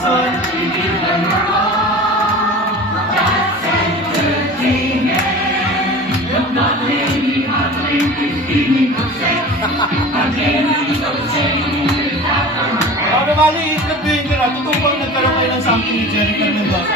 Jackson. Ano bali, sabihin ko na, totoo bang nagkaroon kayo ng something ni Jericho Mendoza?